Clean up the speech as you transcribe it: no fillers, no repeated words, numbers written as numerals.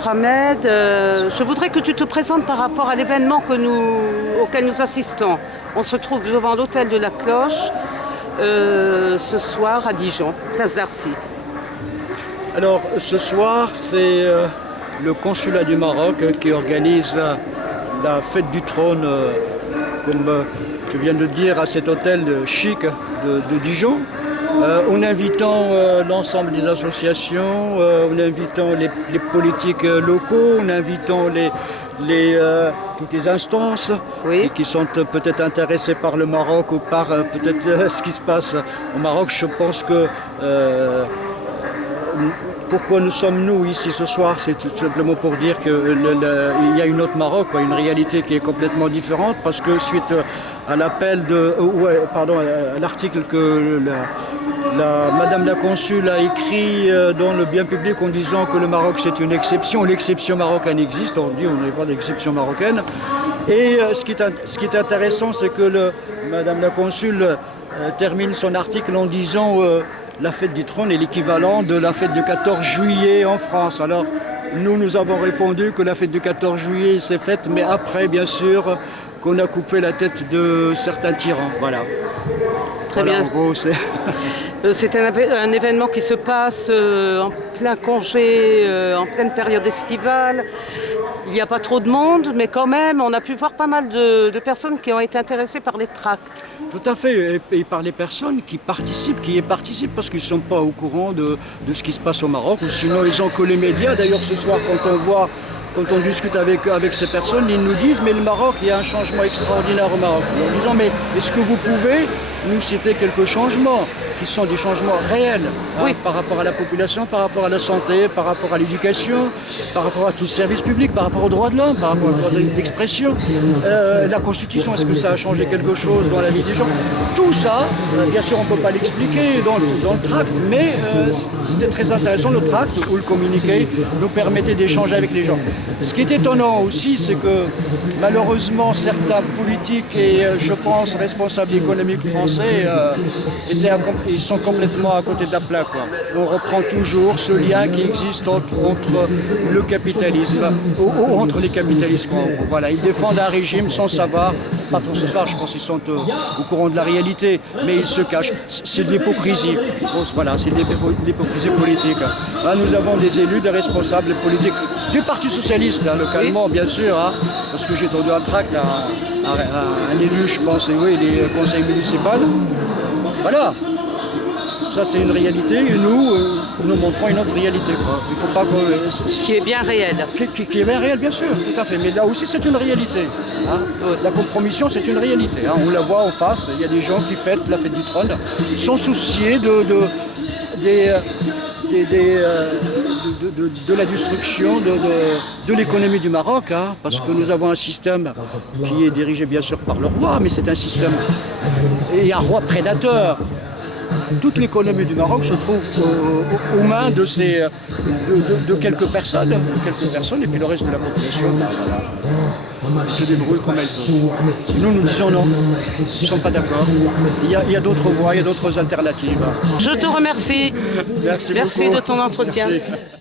Mohamed, je voudrais que tu te présentes par rapport à l'événement auquel nous assistons. On se trouve devant l'hôtel de la Cloche ce soir à Dijon, place d'Arcy. Alors ce soir, c'est le consulat du Maroc qui organise la fête du trône, comme tu viens de dire, à cet hôtel chic de Dijon. En invitant l'ensemble des associations, en invitant les politiques locaux, en invitant toutes les instances qui sont peut-être intéressées par le Maroc ou par peut-être ce qui se passe au Maroc. Je pense que pourquoi nous sommes nous ici ce soir, c'est tout simplement pour dire qu'il y a une autre Maroc, une réalité qui est complètement différente, parce que suite à l'appel à l'article que Madame la Consul a écrit dans le bien public en disant que le Maroc c'est une exception, l'exception marocaine existe, on dit on n'est pas d'exception marocaine. Et ce qui est intéressant, c'est que Madame la Consul termine son article en disant la fête du trône est l'équivalent de la fête du 14 juillet en France. Alors nous avons répondu que la fête du 14 juillet s'est faite, mais après bien sûr qu'on a coupé la tête de certains tyrans. Voilà. Très bien. En gros, c'est un événement qui se passe en plein congé, en pleine période estivale. Il n'y a pas trop de monde, mais quand même, on a pu voir pas mal de personnes qui ont été intéressées par les tracts. Tout à fait, et par les personnes qui y participent, parce qu'ils ne sont pas au courant de ce qui se passe au Maroc, ou sinon ils ont que les médias. D'ailleurs, ce soir, quand on discute avec ces personnes, ils nous disent « mais le Maroc, il y a un changement extraordinaire au Maroc ». En disant « mais est-ce que vous pouvez nous citer quelques changements qui sont des changements réels par rapport à la population, par rapport à la santé, par rapport à l'éducation, par rapport à tout service public, par rapport aux droits de l'homme, par rapport aux droits d'expression, la Constitution, est-ce que ça a changé quelque chose dans la vie des gens ?» Tout ça, bien sûr, on ne peut pas l'expliquer dans le tract, mais c'était très intéressant. Le tract ou le communiqué nous permettait d'échanger avec les gens. Ce qui est étonnant aussi, c'est que malheureusement, certains politiques et je pense responsables économiques français ils sont complètement à côté de la plaque. On reprend toujours ce lien qui existe entre le capitalisme, entre les capitalistes. Voilà, ils défendent un régime sans savoir, pas pour ce soir, je pense qu'ils sont au courant de la réalité, mais ils se cachent. C'est de l'hypocrisie. Voilà, c'est de l'hypocrisie politique. Là, nous avons des élus, des responsables politiques du Parti socialiste, localement, bien sûr, parce que j'ai donné un tract à un élu, je pense, les conseils municipaux. Voilà. Ça, c'est une réalité et nous montrons une autre réalité. Il faut pas qui est bien réelle. Qui est bien réelle, bien sûr, tout à fait. Mais là aussi, c'est une réalité. La compromission, c'est une réalité. On la voit en face. Il y a des gens qui fêtent la fête du trône sans soucier de la destruction de l'économie du Maroc, parce que nous avons un système qui est dirigé bien sûr par le roi, mais c'est un système et un roi prédateur. Toute l'économie du Maroc se trouve aux mains de quelques personnes, et puis le reste de la population, ils se débrouillent comme elles peuvent. Nous disons non, nous ne sommes pas d'accord. Il y a d'autres voies, il y a d'autres alternatives. Je te remercie. Merci de ton entretien. Merci.